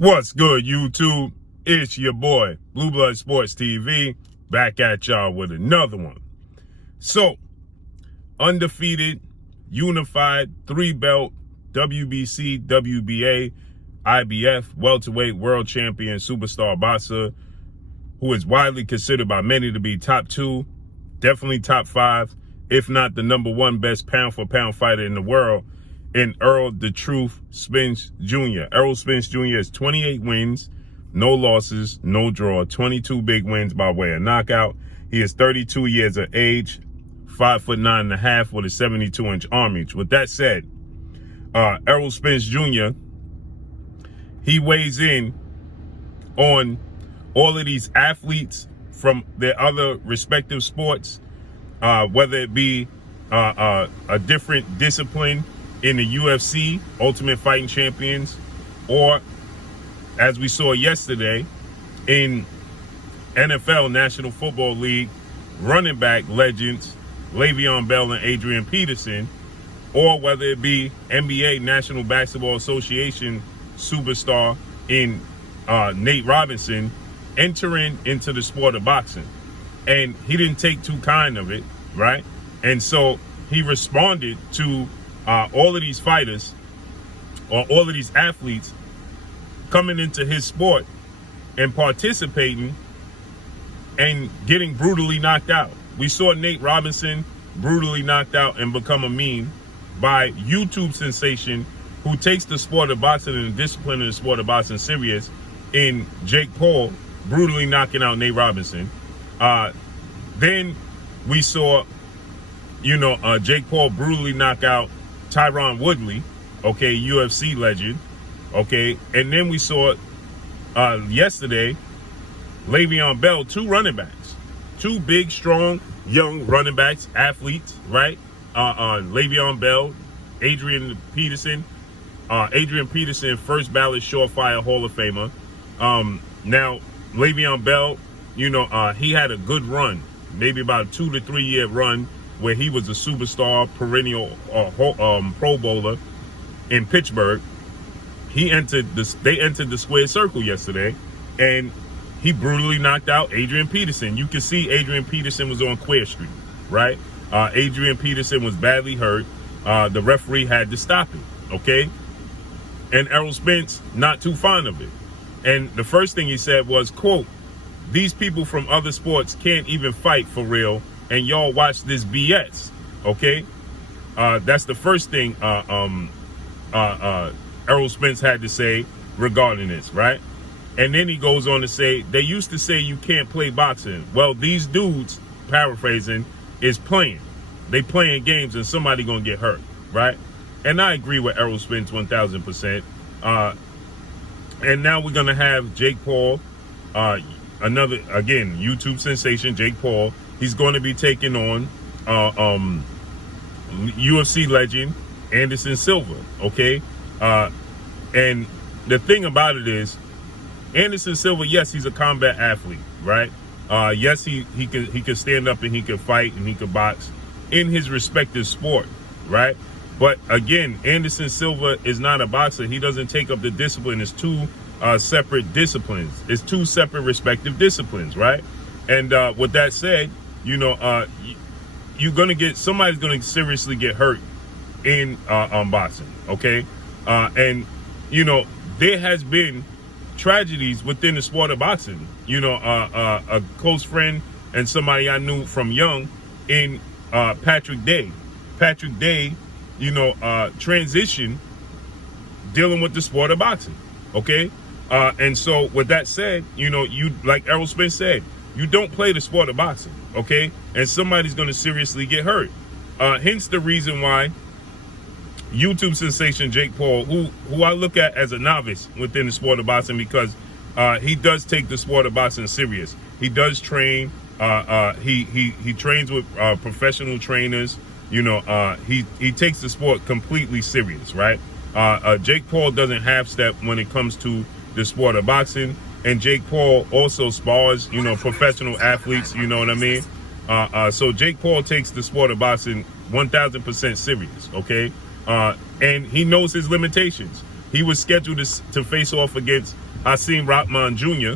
What's good, YouTube? It's your boy, Blue Blood Sports TV, back at y'all with another one. So, undefeated, unified, 3-belt, WBC, WBA, IBF, welterweight world champion, superstar boxer, who is widely considered by many to be top 2, definitely top 5, if not the #1 best pound-for-pound fighter in the world, in Errol "The Truth" Spence Jr. Errol Spence Jr. has 28 wins, no losses, no draw, 22 big wins by way of knockout. He is 32 years of age, 5'9.5" with a 72-inch arm reach. With that said, Errol Spence Jr., he weighs in on all of these athletes from their other respective sports, whether it be a different discipline in the UFC, Ultimate Fighting Champions, or as we saw yesterday in NFL, National Football League, running back legends Leveon Bell and Adrian Peterson, or whether it be NBA, National Basketball Association superstar in Nate Robinson, entering into the sport of boxing. And he didn't take too kind of it, right? And so he responded to all of these fighters or all of these athletes coming into his sport and participating and getting brutally knocked out. We saw Nate Robinson brutally knocked out and become a meme by YouTube sensation who takes the sport of boxing and the discipline of the sport of boxing serious in Jake Paul brutally knocking out Nate Robinson. Then we saw, Jake Paul brutally knock out Tyron Woodley, okay, UFC legend, okay. And then we saw yesterday Leveon Bell, 2 running backs, 2 big, strong, young running backs, athletes, right? Leveon Bell, Adrian Peterson, first ballot surefire Hall of Famer. Now Leveon Bell, he had a good run, maybe about a 2 to 3 year run, where he was a superstar, perennial Pro Bowler in Pittsburgh. They entered the square circle yesterday, and he brutally knocked out Adrian Peterson. You can see Adrian Peterson was on Queer Street, right? Adrian Peterson was badly hurt. The referee had to stop it, okay? And Errol Spence, not too fond of it. And the first thing he said was, quote, "These people from other sports can't even fight for real, and y'all watch this BS," okay? That's the first thing Errol Spence had to say regarding this, right? And then he goes on to say, "They used to say you can't play boxing. Well, these dudes," paraphrasing, "is playing. They playing games and somebody gonna get hurt," right? And I agree with Errol Spence 1000%. And now we're gonna have Jake Paul, another, again, YouTube sensation, Jake Paul. He's going to be taking on UFC legend Anderson Silva, okay? And the thing about it is, Anderson Silva, yes, he's a combat athlete, right? Yes, he can stand up and he can fight and he can box in his respective sport, right? But again, Anderson Silva is not a boxer. He doesn't take up the discipline. It's 2 separate disciplines. It's 2 separate respective disciplines, right? And with that said, you're gonna get, somebody's gonna seriously get hurt in boxing, okay? And there has been tragedies within the sport of boxing. A close friend and somebody I knew from young in Patrick Day. Patrick Day, transition dealing with the sport of boxing, okay? And so with that said, you, like Errol Spence said, you don't play the sport of boxing, okay? And somebody's going to seriously get hurt. Hence the reason why YouTube sensation Jake Paul, who I look at as a novice within the sport of boxing, because he does take the sport of boxing serious. He does train. He trains with professional trainers. He takes the sport completely serious, right? Jake Paul doesn't half-step when it comes to the sport of boxing. And Jake Paul also spars, professional athletes, you know what I mean? So Jake Paul takes the sport of boxing 1000% serious, okay? And he knows his limitations. He was scheduled to face off against Hakeem Rahman Jr.,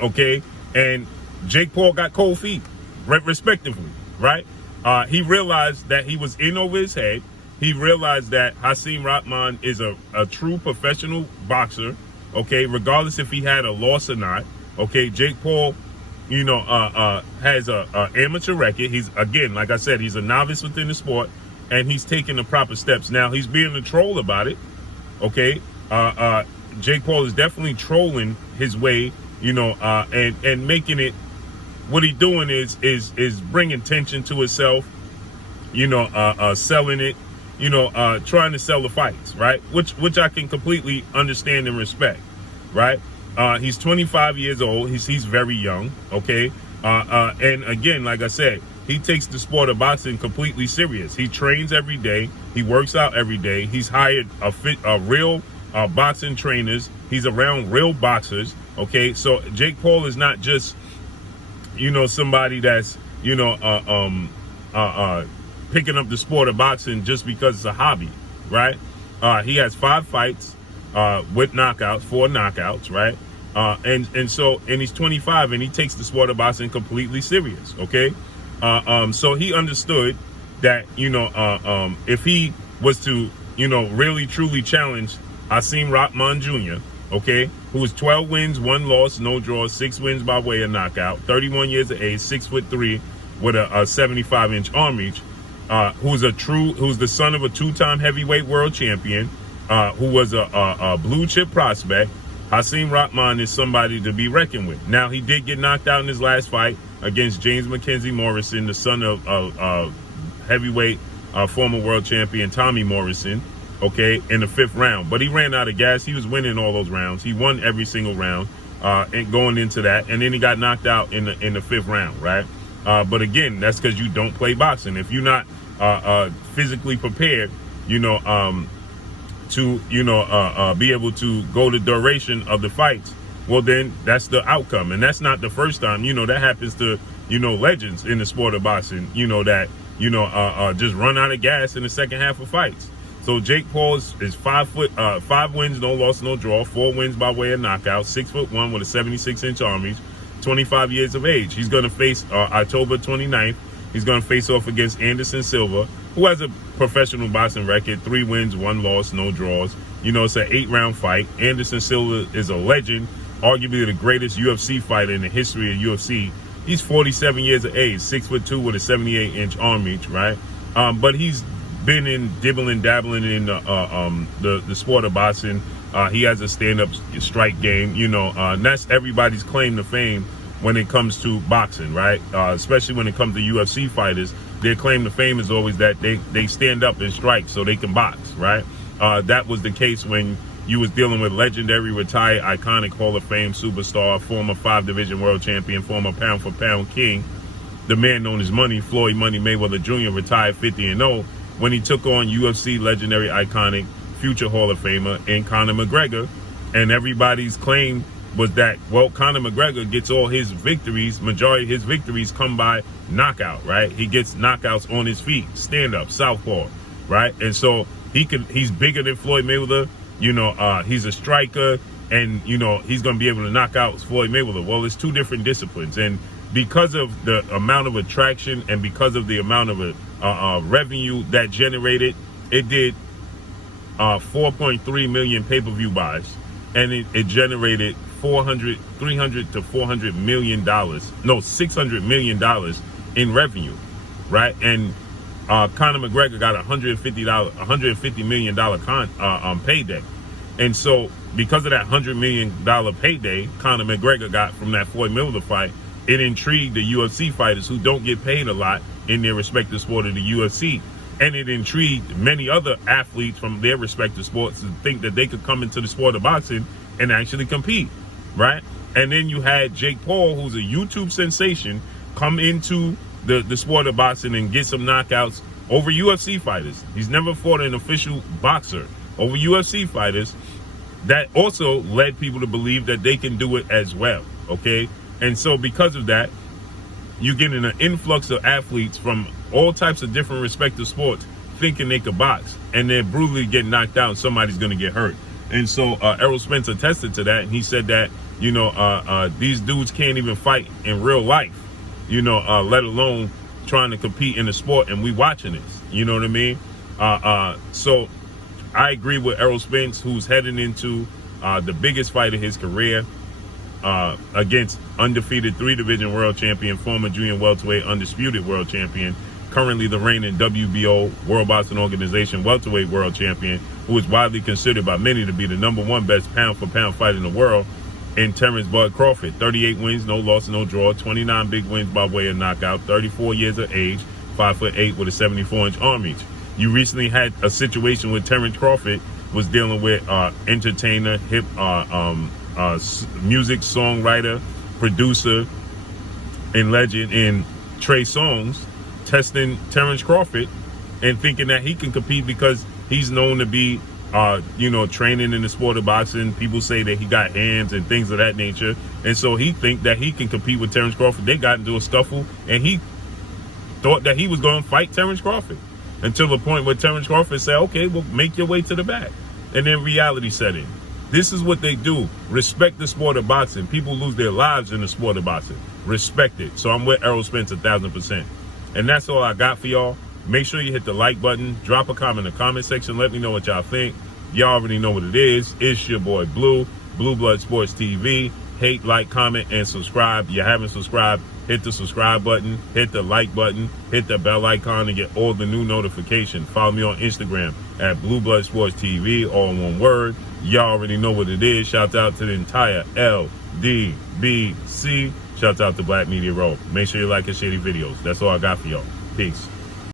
okay, and Jake Paul got cold feet, respectively, right? He realized that he was in over his head. He realized that Hakeem Rahman is a true professional boxer, okay, regardless if he had a loss or not, okay. Jake Paul, has a amateur record. He's, again, like I said, he's a novice within the sport, and he's taking the proper steps. Now, he's being a troll about it, okay. Jake Paul is definitely trolling his way, and making it, what he's doing is bringing attention to himself, selling it, trying to sell the fights, right? Which I can completely understand and respect, right? He's 25 years old. He's very young, okay? And again, like I said, he takes the sport of boxing completely serious. He trains every day. He works out every day. He's hired a real boxing trainers. He's around real boxers, okay? So Jake Paul is not just, somebody that's, picking up the sport of boxing just because it's a hobby, right? He has 5 fights with knockouts, 4 knockouts, right? And he's 25, and he takes the sport of boxing completely serious, okay? So he understood that, if he was to, really truly challenge Hakeem Rahman Jr., okay, who is 12 wins, 1 loss, no draws, 6 wins by way of knockout, 31 years of age, 6'3", with a 75-inch arm reach, who's the son of a 2-time heavyweight world champion, who was a blue chip prospect. Hakeem Rahman is somebody to be reckoned with. Now, he did get knocked out in his last fight against James Mackenzie Morrison, the son of heavyweight former world champion Tommy Morrison, okay, in the 5th round. But he ran out of gas. He was winning all those rounds. He won every single round and going into that. And then he got knocked out in the 5th round, right? But again, that's because you don't play boxing. If you're not physically prepared, to be able to go the duration of the fights, well, then that's the outcome. And that's not the first time. That happens to legends in the sport of boxing, that just run out of gas in the second half of fights. So Jake Paul is 5 wins, no loss, no draw, 4 wins by way of knockout, 6'1" with a 76-inch arm reach, 25 years of age. He's going to face October 29th. He's going to face off against Anderson Silva, who has a professional boxing record, 3 wins, 1 loss, no draws. It's an 8-round fight. Anderson Silva is a legend, arguably the greatest UFC fighter in the history of UFC. He's 47 years of age, 6'2" with a 78-inch arm reach, right? But he's been dabbling in the sport of boxing. He has a stand-up strike game, and that's everybody's claim to fame when it comes to boxing, right? Especially when it comes to UFC fighters, their claim to fame is always that they stand up and strike so they can box, right? That was the case when you was dealing with legendary, retired, iconic Hall of Fame superstar, former 5-division world champion, former pound-for-pound king, the man known as Money, Floyd Money Mayweather Jr., retired 50-0, when he took on UFC legendary, iconic, future Hall of Famer, and Conor McGregor. And everybody's claim was that, well, Conor McGregor gets all his victories, majority of his victories come by knockout, right? He gets knockouts on his feet, stand up, southpaw, right? And so he's bigger than Floyd Mayweather, he's a striker, and, he's going to be able to knock out Floyd Mayweather. Well, it's 2 different disciplines. And because of the amount of attraction and because of the amount of revenue that generated, it did 4.3 million pay-per-view buys, and it generated $300 to $400 million, no, $600 million in revenue, right? And Conor McGregor got $150 million payday. And so because of that $100 million payday Conor McGregor got from that Floyd Mayweather fight, it intrigued the UFC fighters who don't get paid a lot in their respective sport of the UFC. And it intrigued many other athletes from their respective sports to think that they could come into the sport of boxing and actually compete, right? And then you had Jake Paul, who's a YouTube sensation, come into the sport of boxing and get some knockouts over UFC fighters. He's never fought an official boxer over UFC fighters. That also led people to believe that they can do it as well, okay? And so because of that, you get an influx of athletes from all types of different respective sports thinking they could box, and they're brutally getting knocked out and somebody's going to get hurt. And so Errol Spence attested to that, and he said that, you know, these dudes can't even fight in real life, you know, let alone trying to compete in the sport, and we watching this, you know what I mean? So I agree with Errol Spence, who's heading into the biggest fight of his career against undefeated 3-division world champion, former junior welterweight undisputed world champion, currently the reigning WBO, World Boxing Organization welterweight world champion, who is widely considered by many to be the #1 best pound-for-pound fighter in the world, in Terrence Bud Crawford. 38 wins, no loss, no draw, 29 big wins by way of knockout, 34 years of age, 5'8" with a 74-inch arm reach. You recently had a situation where Terrence Crawford was dealing with entertainer, music songwriter, producer, and legend in Trey Songz, testing Terrence Crawford and thinking that he can compete because he's known to be, you know, training in the sport of boxing. People say that he got hands and things of that nature. And so he think that he can compete with Terrence Crawford. They got into a scuffle, and he thought that he was going to fight Terrence Crawford until the point where Terrence Crawford said, okay, well, make your way to the back. And then reality set in. This is what they do. Respect the sport of boxing. People lose their lives in the sport of boxing. Respect it. So I'm with Errol Spence 1,000%. And that's all I got for y'all. Make sure you hit the like button. Drop a comment in the comment section. Let me know what y'all think. Y'all already know what it is. It's your boy Blue, Blue Blood Sports TV. Hate, like, comment, and subscribe. If you haven't subscribed, hit the subscribe button, hit the like button, hit the bell icon to get all the new notifications. Follow me on Instagram at Blue Blood Sports TV, all in one word. Y'all already know what it is. Shout out to the entire LDBC. Shout out to Black Media Row. Make sure you like and share these videos. That's all I got for y'all. Peace.